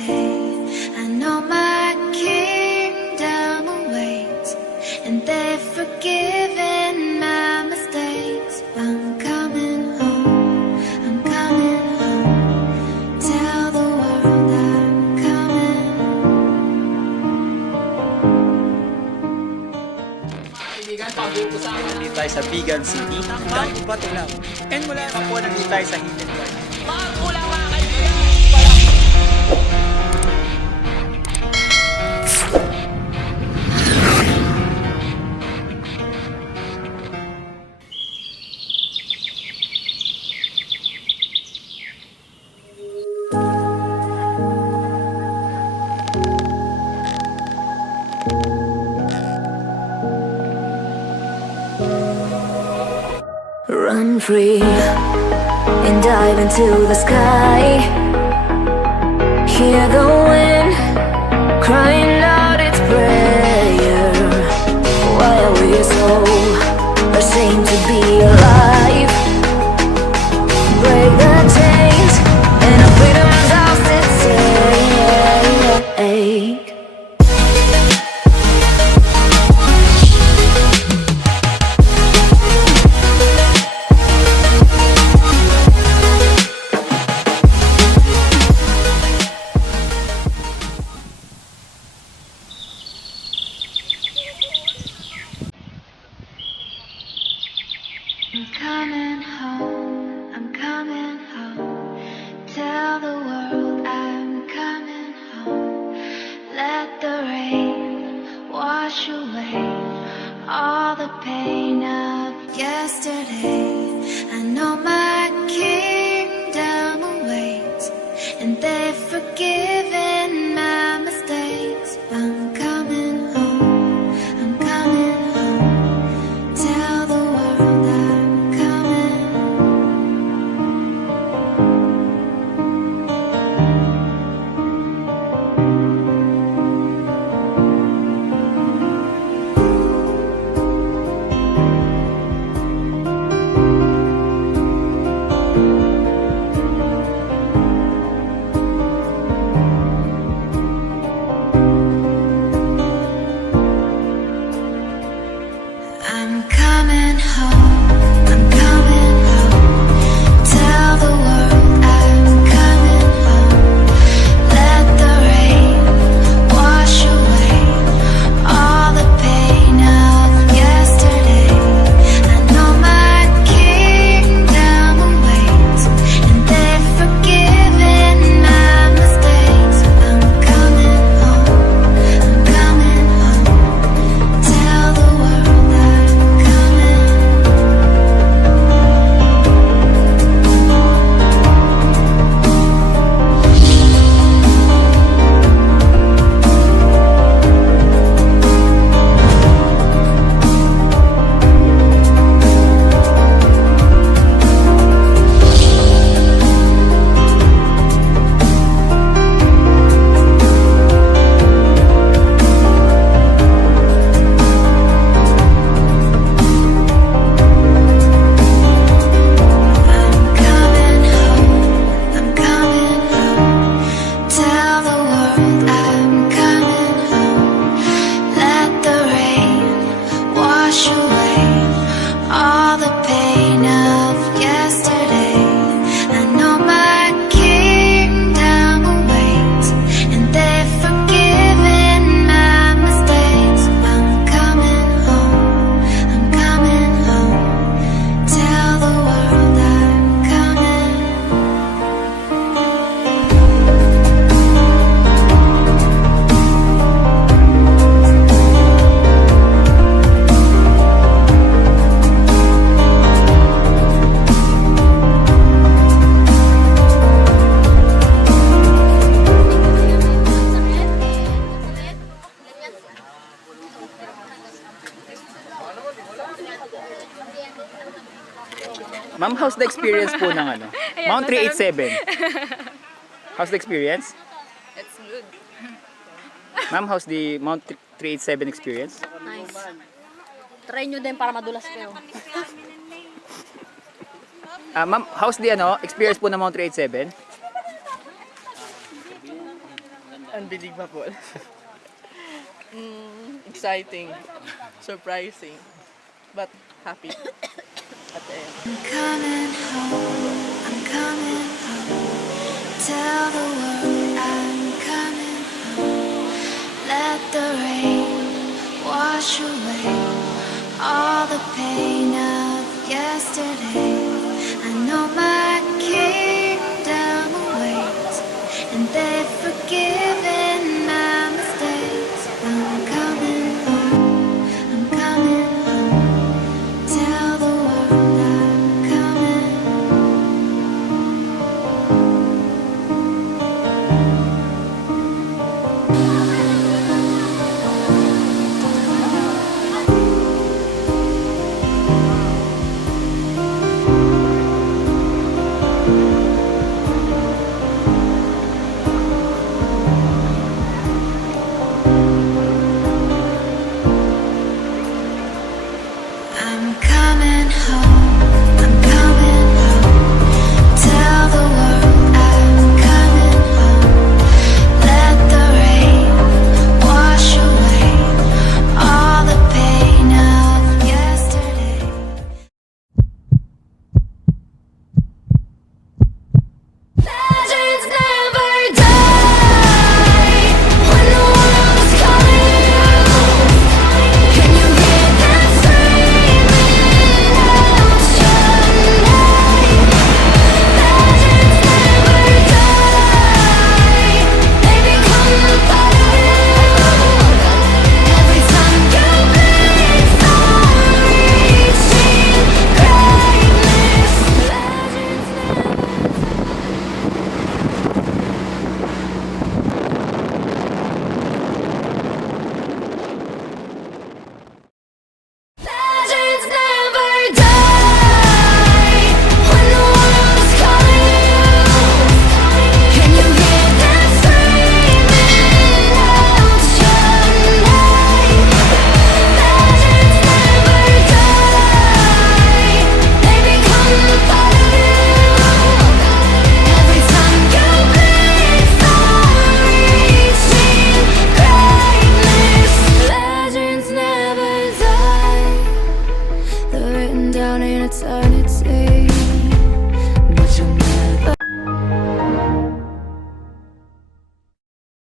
yesterday. I know my kingdom awaits, and they've forgiven my mistakes. I'm coming home, I'm coming home. Tell the world I'm coming. Kaibigan, pag-upo sa akin. Nandito tayo sa Vegan City. Dahil bato lang. And mula pa po nandito tayo sa Hidden Garden. Pag-ulang mga kaibigan! Run free and dive into the sky. Hear the wind crying out its prayer. Why are we so ashamed to be alive? Break the chains and our freedom's ours to take. I'm coming home, I'm coming home. Tell the world I'm coming home. Let the rain wash away all the pain of yesterday. I know my kingdom awaits, and they've forgiven my mistakes. I'm coming home, I'm coming home. Tell the world I'm coming. I'm coming home, I'm coming home. Tell the world I'm coming home. Let the rain wash away all the pain of yesterday. I know my kingdom awaits, and they've forgiven my mistakes. I'm coming home, I'm coming home. Tell the world I'm coming. I'm coming home, I'm coming home. Tell the world I'm coming home. Let the rain wash away all the pain of yesterday. I know my kingdom awaits, and they've forgiven my mistakes. I'm coming home, I'm coming home. Tell the world I'm coming. Ma'am, how's the experience po ng ano? Mount 387. How's the experience? It's good. Ma'am, how's the Mount 387 experience? Nice. Try nyo din para madulas kayo. Ma'am, how's the experience po ng Mount 387? Unbelievable. Exciting. Surprising. But happy at the end. I'm coming home, I'm coming home. Tell the world